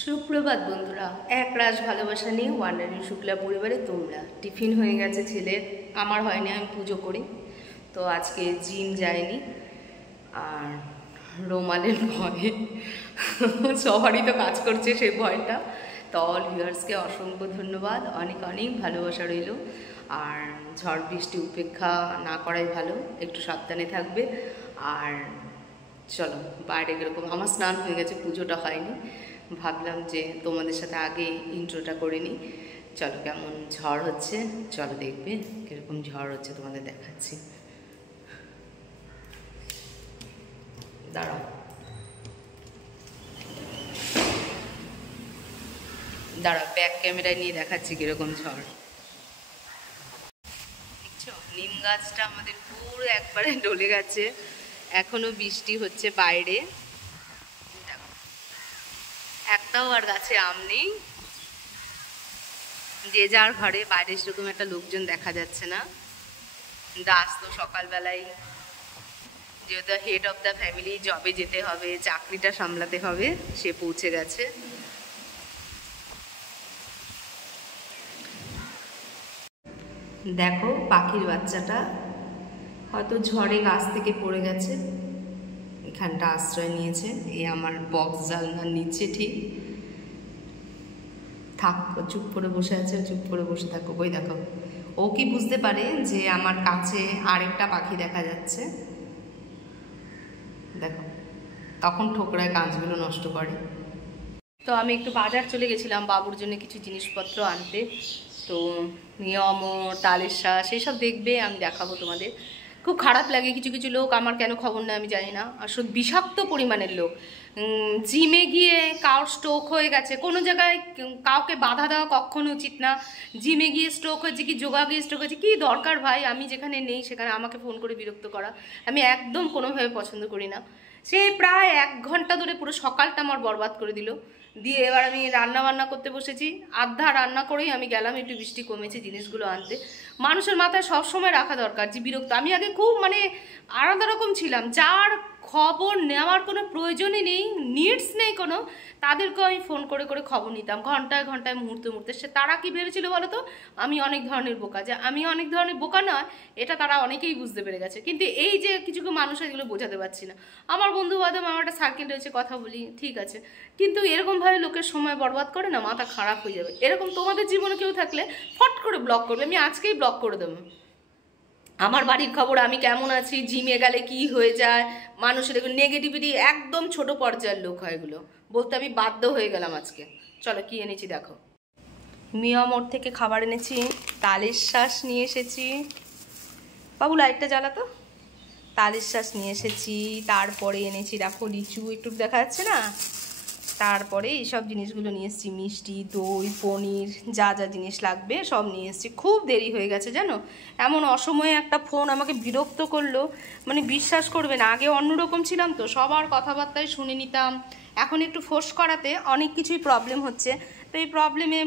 সুপ্রভাত বন্ধুরা, এক রাশ ভালোবাসা নিয়ে ওয়ান্ডারিং শুক্লা পরিবারে তোমরা। টিফিন হয়ে গেছে ছেলের, আমার হয়নি, আমি পুজো করি তো আজকে জিম যায়নি। আর রোমালের ভয়ে সবারই তো কাজ করছে সেই ভয়টা। তো অল ভিউয়ার্সকে অসংখ্য ধন্যবাদ, অনেক অনেক ভালোবাসা রইল। আর ঝড় বৃষ্টি উপেক্ষা না করাই ভালো, একটু সাবধানে থাকবে। আর চলো বাইরে কীরকম, আমার স্নান হয়ে গেছে, পুজোটা হয়নি, ভাবলাম যে তোমাদের সাথে আগে ইন্ট্রোটা করে নিই। চলো কেমন ঝড় হচ্ছে, চলো দেখবে কীরকম ঝড় হচ্ছে, তোমাদের দেখাচ্ছি। দাঁড়াও দাঁড়াও, ব্যাক ক্যামেরায় নিয়ে দেখাচ্ছি কীরকম ঝড়। দেখছো নিম গাছটা আমাদের পুরো একবারে ডলে গেছে, এখনো বৃষ্টি হচ্ছে বাইরে, একটাও আর গাছে আম নেই। যে যার ঘরে, বাইরে সেরকম একটা লোকজন দেখা যাচ্ছে না। দাস তো সকালবেলায়, যেহেতু হেড অফ দ্য ফ্যামিলি, জবে যেতে হবে, চাকরিটা সামলাতে হবে, সে পৌঁছে গেছে। দেখো পাখির বাচ্চাটা হয়তো ঝড়ে গাছ থেকে পড়ে গেছে, এখানটা আশ্রয় নিয়েছে। এই আমার বক্স জানলার নিচে ঠিক থাক, চুপ করে বসে আছে, চুপ করে বসে থাকো। ওই দেখো, ও কি বুঝতে পারে যে আমার কাছে আরেকটা পাখি দেখা যাচ্ছে, দেখো তখন ঠোকরায় কাঁচগুলো নষ্ট করে। তো আমি একটু বাজার চলে গেছিলাম বাবুর জন্য কিছু জিনিসপত্র আনতে। তো নিয়ম ও তালের শাঁস সেইসব দেখবে, আমি দেখাবো তোমাদের। খুব খারাপ লাগে, কিছু কিছু লোক, আমার কেন খবর নেই আমি জানি না, আসলে বিষাক্ত পরিমাণের লোক। জিমে গিয়ে কারোর স্ট্রোক হয়ে গেছে, কোনো জায়গায় কাউকে বাধা দেওয়া কখনো উচিত না। জিমে গিয়ে স্ট্রোক হয়েছে কি, যোগা গিয়ে স্ট্রোক হয়েছে, কী দরকার ভাই? আমি যেখানে নেই সেখানে আমাকে ফোন করে বিরক্ত করা আমি একদম কোনোভাবে পছন্দ করি না। সে প্রায় 1 ঘন্টা ধরে পুরো সকালটা আমার বরবাদ করে দিল। দিয়ে এবার আমি রান্না বান্না করতে বসেছি, আধা রান্না করেই আমি গেলাম একটু বৃষ্টি কমেছে জিনিসগুলো আনতে। মানুষের মাথায় সবসময় রাখা দরকার যে বিরক্ত। আমি আগে খুব আলাদা রকম ছিলাম, যার খবর নেওয়ার কোনো প্রয়োজনই নেই, নিডস নেই কোনো, তাদেরকে আমি ফোন করে করে খবর নিতাম ঘন্টায় ঘন্টায়, মুহূর্তে মুহূর্তে। সে তারা কি ভেবেছিল বলো তো, আমি অনেক ধরনের বোকা। যে আমি অনেক ধরনের বোকা নয়, এটা তারা অনেকেই বুঝতে পেরে গেছে। কিন্তু এই যে কিছু কিছু মানুষ, এগুলো বোঝাতে পারছি না। আমার বন্ধু বান্ধব, আমার একটা সার্কেল রয়েছে, কথা বলি, ঠিক আছে, কিন্তু এরকমভাবে লোকের সময় বরবাদ করে না, মাথা খারাপ হয়ে যাবে। এরকম তোমাদের জীবনে কেউ থাকলে ফট করে ব্লক করবে, আমি আজকেই ব্লক করে দেবো। আমার বাড়ির খবর, আমি কেমন আছি, জিমে গেলে কি হয়ে যায়, মানুষের এগুলো নেগেটিভিটি, একদম ছোট পর্যায়ের লোক হয় এগুলো বলতে, আমি বাধ্য হয়ে গেলাম আজকে। চলো কি এনেছি দেখো। মিয়া মোড় থেকে খাবার এনেছি, তালের শাঁস নিয়ে এসেছি। বাবু লাইটটা জ্বালাতো। তালের শাঁস নিয়ে এসেছি, তারপরে এনেছি দেখো লিচু, একটু দেখা যাচ্ছে না, তারপরে এইসব জিনিসগুলো নিয়ে এসেছি, মিষ্টি, দই, পনির, যা যা জিনিস লাগবে সব নিয়ে এসেছি। খুব দেরি হয়ে গেছে জানো, এমন অসময়ে একটা ফোন আমাকে বিরক্ত করলো, বিশ্বাস করবে না। আগে অন্যরকম ছিলাম তো, সবার কথাবার্তায় শুনে নিতাম, এখন একটু ফোর্স করাতে অনেক কিছুই প্রবলেম হচ্ছে। তো এই প্রবলেমে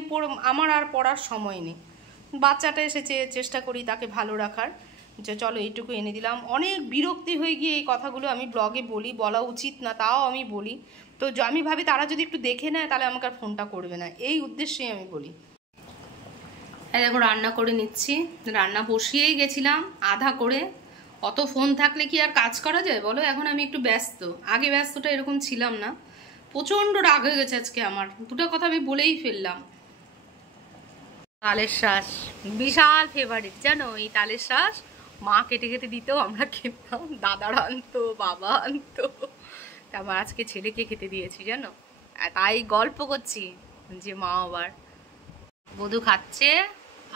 আমার আর পড়ার সময় নেই। বাচ্চাটা এসেছে, চেষ্টা করি তাকে ভালো রাখার, যে চলো এইটুকু এনে দিলাম। অনেক বিরক্তি হয়ে গিয়ে এই কথাগুলো আমি ব্লগে বলি, বলা উচিত না তাও আমি বলি। তো আমি ভাবি তারা যদি একটু দেখে নেয় তাহলে আমাকে আর ফোনটা করবে না, এই উদ্দেশ্যেই আমি বলি। এই দেখো রান্না করে নিচ্ছি, রান্না বসিয়েই গেছিলাম আধা করে। অত ফোন থাকলে কি আর কাজ করা যায় বলো? এখন আমি একটু ব্যস্ত, আগে ব্যস্তটা এরকম ছিলাম না। প্রচণ্ড রাগ হয়ে গেছে আজকে আমার, দুটো কথা আমি বলেই ফেললাম। তালের শাঁস বিশাল ফেভারিট জানো, এই তালের শাঁস মা কেটে কেটে দিতেও আমরা খেতাম, দাদারা আনতো, বাবা আনতো, আমার আজকে ছেলেকে খেতে দিয়েছি জানো। তাই গল্প করছি যে মা আবার বধূ খাচ্ছে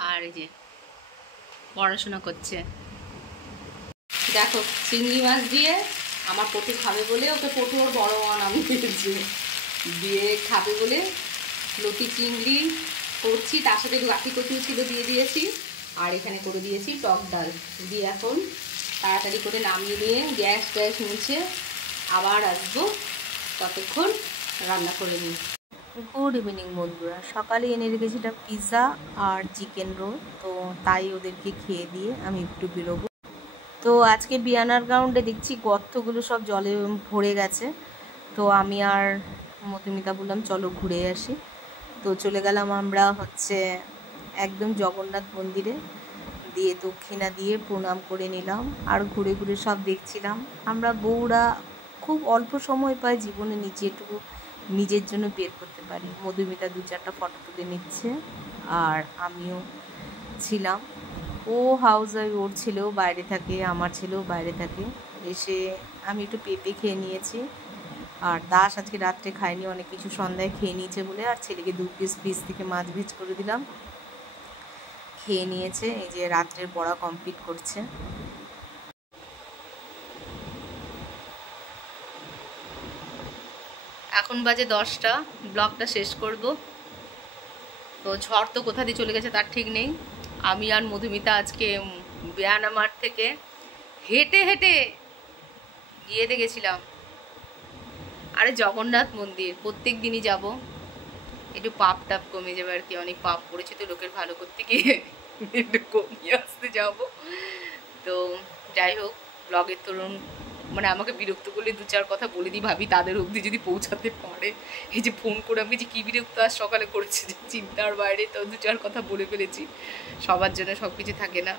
আর এই যে পড়াশোনা করছে। দেখো চিংড়ি মাছ দিয়ে, আমার পটু খাবে বলে ওকে পটু ওর বড় ওয়ান আমি দিয়েছি, দিয়ে খাবে বলে লতি চিংড়ি করছি, তার সাথে একটু বাকি কচু ছিল দিয়ে দিয়েছি, আর এখানে করে দিয়েছি টক ডাল দিয়ে। এখন তাড়াতাড়ি করে নামিয়ে নিয়ে গ্যাস মুছে আবার আসবো, ততক্ষণ রান্না করে নিই। গুড ইভিনিং বন্ধুরা, সকালে এনে রেখেছিলাম পিৎজা আর চিকেন রোল, তো তাই ওদেরকে খেয়ে দিয়ে আমি একটু বেরোবো। তো আজকে বিয়ানার গ্রাউন্ডে দেখছি গর্তগুলো সব জলে ভরে গেছে। তো আমি আর মধুমিতা বললাম চলো ঘুরে আসি। তো চলে গেলাম আমরা হচ্ছে একদম জগন্নাথ মন্দিরে, দিয়ে দক্ষিণা দিয়ে প্রণাম করে নিলাম আর ঘুরে ঘুরে সব দেখছিলাম। আমরা বউরা খুব অল্প সময় পাই জীবনে নিজেটুকু নিজের জন্য বের করতে পারি। মধুমিতা 2-4টা ফটো তুলে নিচ্ছে আর আমিও ছিলাম। ও হাউস ওয়াইফ, ওর ছেলেও বাইরে থাকে, আমার ছেলেও বাইরে থাকে। এসে আমি একটু পেঁপে খেয়ে নিয়েছি, আর দাস আজকে রাত্রে খায়নি, অনেক কিছু সন্ধ্যায় খেয়ে নিয়েছে বলে। আর ছেলেকে 2 পিস ফিস থেকে মাছ ভেজ করে দিলাম, খেয়ে নিয়েছে। এই যে রাত্রের পড়া কমপ্লিট করছে। এখন বাজে 10টা, ব্লগটা শেষ করব। তো ঝড় তো কোথা দিয়ে চলে গেছে তার ঠিক নেই। আমি আর মধুমিতা আজকে বেয়ানা মাঠ থেকে হেঁটে হেঁটে গিয়েতে গেছিলাম। আরে জগন্নাথ মন্দির প্রত্যেক দিনই যাব, একটু পাপ টাপ কমে যাবে আর কি। অনেক পাপ পড়েছে তো লোকের ভালো করতে গিয়ে, একটু কমিয়ে আসতে যাব। তো যাই হোক, ব্লগের তরুণ মানে আমাকে বিরক্ত করলে 2-4 কথা বলে দিই, ভাবি তাদের অবধি যদি পৌঁছাতে পারে। এই যে ফোন করে আমি যে কী বিরক্ত আজ সকালে করেছি, যে চিন্তার বাইরে। তো 2-4 কথা বলে ফেলেছি। সবার জন্য সব কিছু থাকে না,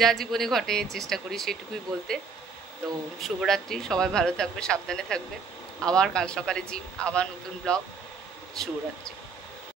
যা জীবনে ঘটে চেষ্টা করি সেটুকুই বলতে। তো শুভরাত্রি, সবাই ভালো থাকবে, সাবধানে থাকবে। আবার কাল সকালে জিম, আবার নতুন ব্লগ। শুভরাত্রি।